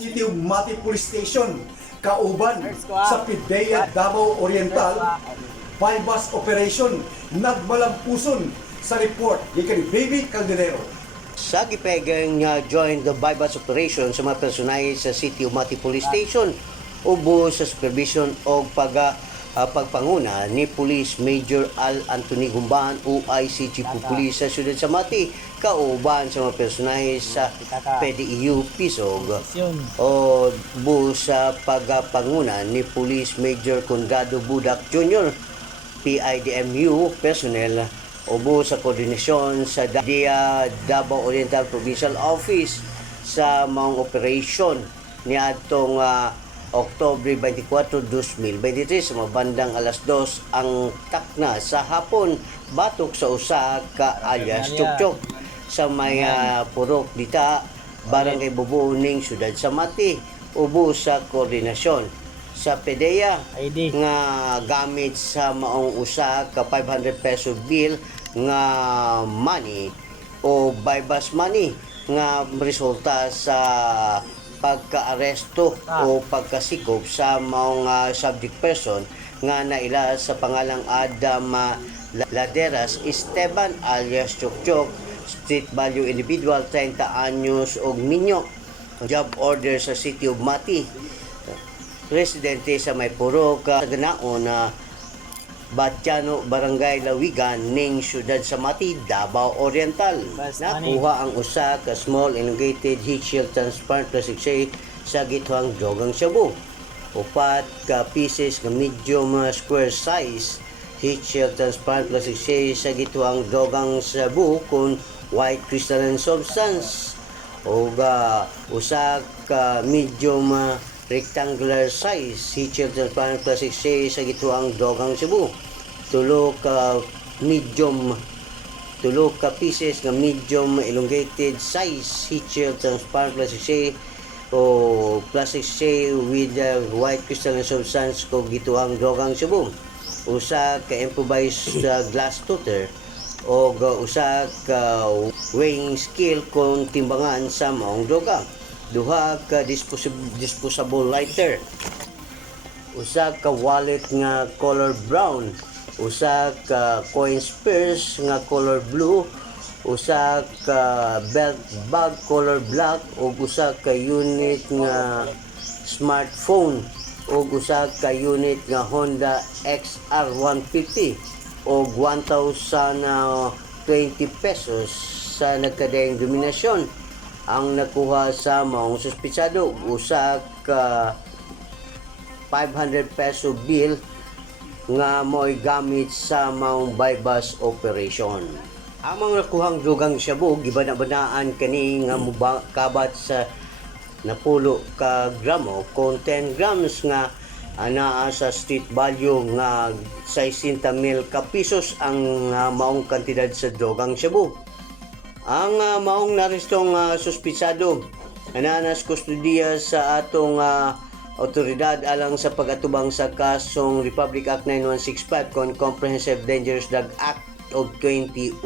City of Mati Police Station, kauban sa PIDEA Davao Oriental, bypass operation, nagmalampuson sa report ni Baby Calderero. Sa gipegang join the bypass operation sa mga personahe sa City of Mati Police Station, ubo sa supervision o pagpanguna ni Police Major Al Anthony Gumbahan o ICG Police sa Siyudad sa Mati, kauban sa mga personahe sa PDEU Pisog o buo sa pagpanguna ni Police Major Conrado Budak Jr. PIDMU personnel ubo sa koordinasyon sa DIA Davao Oriental Provincial Office sa mga operasyon ni atong Oktubre 24, 2023 sa mga bandang alas 2 ang takna sa hapon batok sa usa ka alias Chukchuk sa may Purok Dita, Barangay Bubuning, Siyudad sa Mati, ubo sa koordinasyon sa PDEA nga gamit sa maong usa ka 500 peso bill nga money o bypass money nga resulta sa pagka-aresto o pagkasikop sa mga subject person nga naila sa pangalang Adam Laderas Esteban alias Chukchuk, street value individual 30 anyos og minyo, job order sa City of Mati, residente sa may Purok sa ganaon na Battiano, Barangay Lawigan, ning Siyudad sa Mati, Davao Oriental. Nakuha ang usa ka small elongated heat shield transparent plastic shade sa gituang Dogang Cebu. Upat ka pieces nga medium square size heat shield transparent plastic shade sa gituang Dogang Cebu kun white crystalline substance. O usa ka medium rectangular size heat shield transparent plastic shade sa gituang Dogang Cebu. Tulo ka pieces nga medium elongated size heat shield transparent plastic shade o plastic shade with white crystalline substance ko gituang Dogang Cebu. Usa ka improvised glass tutor o usa ka weighing scale kung timbangan sa maong dogang. Duha ka disposable lighter, usa ka wallet nga color brown, usa ka coin purse nga color blue, usa ka belt bag color black ug usa ka unit nga smartphone ug usa ka unit nga Honda XR150 ug 1,020 pesos sa nagkadaing dominasyon ang nakuha sa maong suspitsado. Usa ka 500 peso bill nga mo'y gamit sa maong bypass operation. Ang mga nakuhang Dogang Cebu gibana-banaan kani nga kabat sa napulo ka gramo kung 10 grams nga anaa sa street value nga 60,000 ka pesos ang maong kantidad sa Dogang Cebu. Ang maong narestong suspitsado ananas kustudiya sa atong otoridad alang sa pag-atubang sa kasong Republic Act 9165 kon Comprehensive Dangerous Drug Act of 2002.